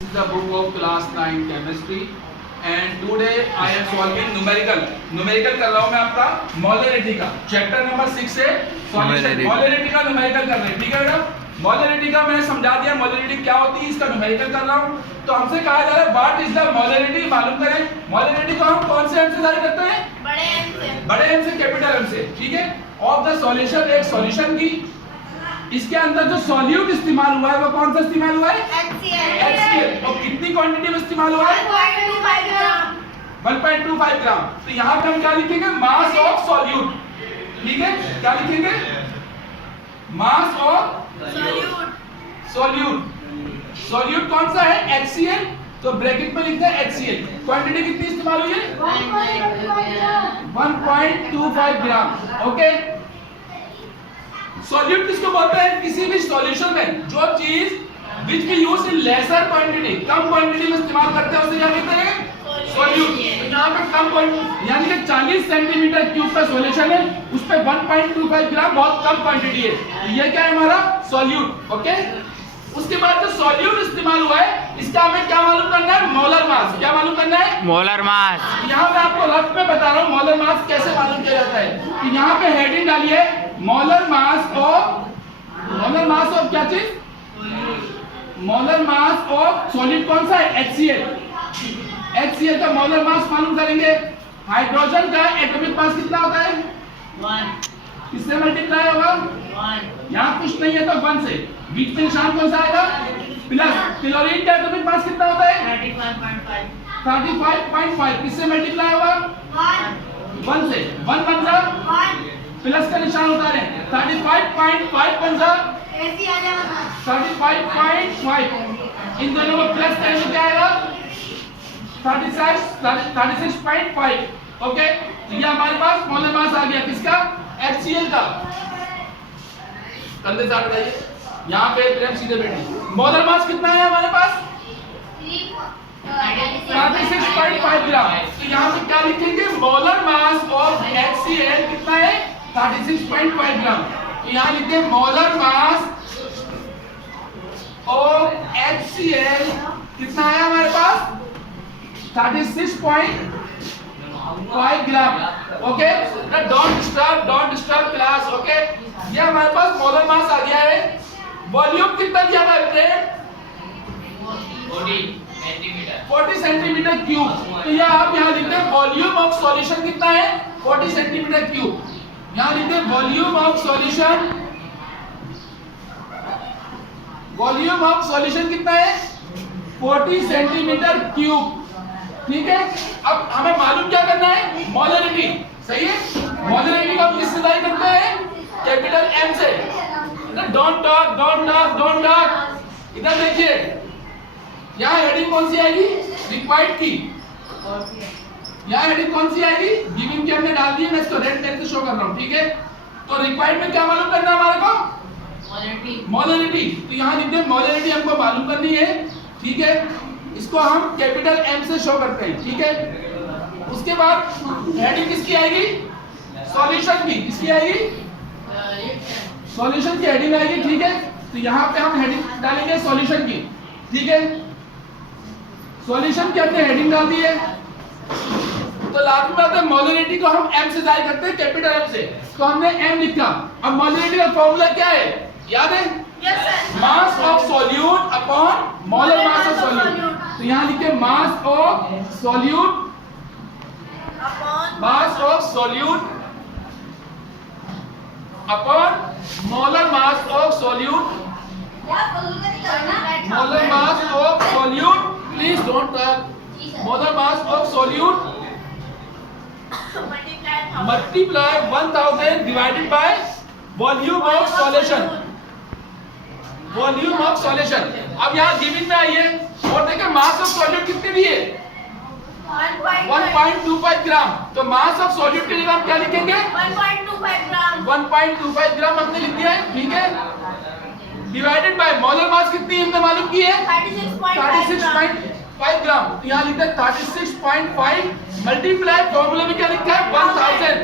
This is the book of class 9 chemistry and today I am solving numerical कर रहा हूँ मैं आपका मोलरिटी का चैप्टर नंबर 6 से सॉल्यूशन मोलरिटी का न्यूमेरिकल कर रहे हैं। ठीक है बेटा, मोलरिटी का मैंने समझा दिया मोलरिटी क्या होती है, इसका न्यूमेरिकल कर रहा हूँ। तो हमसे कहा जा रहा है व्हाट इज द मोलरिटी, मालूम करें। मोलरिटी को हम कौन से एम से जारी करते हैं? बड़े एम से कैपिटल एम से। ठीक है, ऑफ द सॉल्यूशन, एक सॉल्यूशन की इसके अंदर जो सॉल्यूट इस्तेमाल हुआ है वो कौन सा इस्तेमाल हुआ है? HCl। और कितनी क्वांटिटी में इस्तेमाल हुआ है? 1.25 ग्राम। तो यहाँ पे हम क्या लिखेंगे? Mass of solute. ठीक है, क्या लिखेंगे? Mass of solute. सॉल्यूट कौन सा है? HCl। तो ब्रैकेट में लिखते हैं HCl। क्वांटिटी कितनी इस्तेमाल हुई है? 1.25 ग्राम। ओके, सॉल्यूट किसको बोलते हैं? किसी भी सॉल्यूशन में जो चीज which we use in lesser quantity, कम क्वांटिटी में इस्तेमाल करते हैं उसे क्या कहते हैं? सॉल्यूट। तो यहाँ पे कम क्वांटिटी यानी कि 40 सेंटीमीटर क्यूब का सॉल्यूशन है, उस पे 1.25 ग्राम बहुत कम क्वांटिटी है। तो ये क्या है हमारा? सॉल्यूट। ओके, उसके बाद जो सॉल्यूट इस्तेमाल हुआ है इसका हमें क्या मालूम करना है? Molar mass. क्या मालूम करना है? Molar mass. यहाँ पे आपको रफ में बता रहा हूँ मोलर मास कैसे मालूम किया जाता है। कि यहाँ पे हेडिंग डालिए मोलर मास ऑफ क्या चीज? मोलर मास ऑफ सॉलिड कौन सा है? HCl। HCl का मोलर मास मालूम करेंगे। हाइड्रोजन का एटॉमिक मास कितना होता है? 1। किससे मल्टीप्लाई होगा? 1। यहाँ कुछ नहीं है तो 1 से। बीच में निशान कौन सा आएगा? प्लस। क्लोरीन का एटॉमिक मास कितना होता है? 35.5। किससे मल्टीप्लाई होगा? 1 से। 1 1 जा प्लस का निशान उतारे। 35.5 1 जा 35.5। इन दोनों को प्लस करें तो क्या आएगा? 36.5। ओके, तो ये हमारे पास मोलर मास आ गया किसका? HCl का। कंधे साथ बताइए, यहाँ पे प्रेम सीधे बैठे। मोलर मास कितना है हमारे पास? 36.5 ग्राम। तो यहाँ पे क्या लिखेंगे? मोलर मास ऑफ HCl कितना है? 36.5 ग्राम। तो यहाँ लिखते हैं मोलर मास ऑफ HCl कितना है हमारे पास? 36.5 gram. Okay, don't disturb class. Okay, ये हमारे पास मोलर मास आ गया है। वॉल्यूम कितना दिया हुआ है? 40 सेंटीमीटर क्यूब। तो यह आप यहाँ लिखते हैं वॉल्यूम ऑफ सॉल्यूशन कितना है? 40 सेंटीमीटर क्यूब। यहाँ लिखते हैं वॉल्यूम ऑफ सॉल्यूशन कितना है? 40 सेंटीमीटर क्यूब। ठीक है, अब हमें मालूम क्या करना है? मोलरिटी। सही है, मोलरिटी को हम किससे जारी करते हैं? कैपिटल M से। Don't talk. इधर देखिए, यहाँ हेडिंग कौन सी आएगी? रिक्वायर्ड की। यहाँ हेडिंग कौन सी आएगी? गिवन की हमने डाल दी है, मैं इसको रेड पेन से शो कर रहा हूँ। ठीक है, तो रिक्वायर्ड में क्या मालूम करना है हमारे को? मोलरिटी। तो यहाँ लिखते हैं मोलरिटी हमको मालूम करनी है। ठीक है, इसको हम कैपिटल M से शो करते हैं। ठीक है, उसके बाद हेडिंग किसकी आएगी? सॉल्यूशन की। किसकी आएगी? सॉल्यूशन की हेडिंग आएगी। ठीक है, तो यहाँ पे हम हेडिंग डालेंगे सॉल्यूशन की। ठीक है, सॉल्यूशन की हमने हेडिंग डाल दी है। तो लास्ट में आते हैं मोलरिटी को हम M से जारी करते हैं, कैपिटल M से। तो हमने M लिखा। अब मोलरिटी का फॉर्मूला क्या है? याद है? Mass of solute upon molar mass of solute. तो यहाँ लिखे mass of solute upon molar mass of solute. Molar mass of solute, please don't touch. Molar mass of solute multiply 1000 divided by volume of solution. Volume of solution. अब यहाँ given में आइए और देखें mass of solute कितनी दी है? 1.25 ग्राम। तो mass of solute के लिए हम क्या लिखेंगे? 1.25 ग्राम हमने लिख दिया है। ठीक है, डिवाइडेड बाय मोलर मास कितनी हमने मालूम की है? 36.5 ग्राम। तो यहाँ लिखते हैं 36.5 मल्टीप्लाई फॉर्मूला में क्या लिखा है? 1000।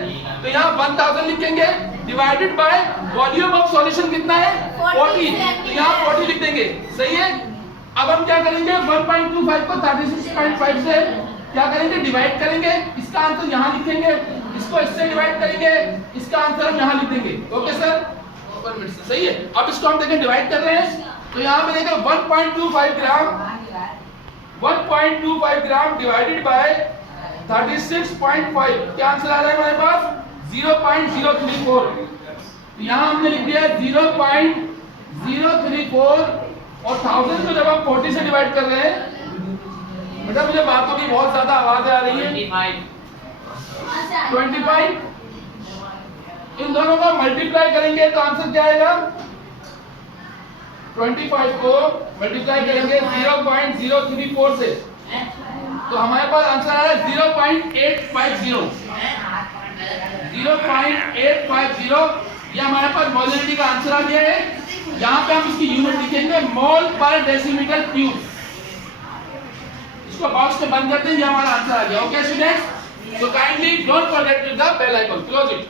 तो यहाँ 1000 लिखेंगे divided by volume of solution कितना है? 40। तो यहाँ 40 लिख देंगे। सही है, अब हम क्या करेंगे 1.25 को 36.5 से क्या करेंगे डिवाइड करेंगे, इसका आंसर यहाँ लिखेंगे, इसको इससे डिवाइड करेंगे, इसका आंसर हम यहाँ लिख देंगे। ओके सर, 1 मिनट से सही है। अब इसको हम देखें डिवाइड कर रहे हैं तो यहाँ पे देखें 1.25 ग्राम डिवाइडेड बाय 36.5 क्या आंसर आ रहा है हमारे पास 0.034। तो यहाँ हमने लिख दिया 0.034 और 1000 को जब हम 40 से डिवाइड कर रहे हैं, बेटा मुझे बातों की बहुत ज्यादा आवाज आ रही है। 25 इन दोनों को मल्टीप्लाई करेंगे तो आंसर क्या आएगा 25 को मल्टीप्लाई करेंगे 0.034 से तो हमारे पास आंसर आ रहा है 0.850। 0.850 ये हमारे पास मोलरिटी का आंसर आ गया है। यहाँ पे हम इसकी यूनिट लिखेंगे मोल पर डेसीमीटर क्यूब। इसको बॉक्स में बंद करते हैं, ये हमारा आंसर आ गया। Okay students, so kindly don't forget to the bell icon, close it।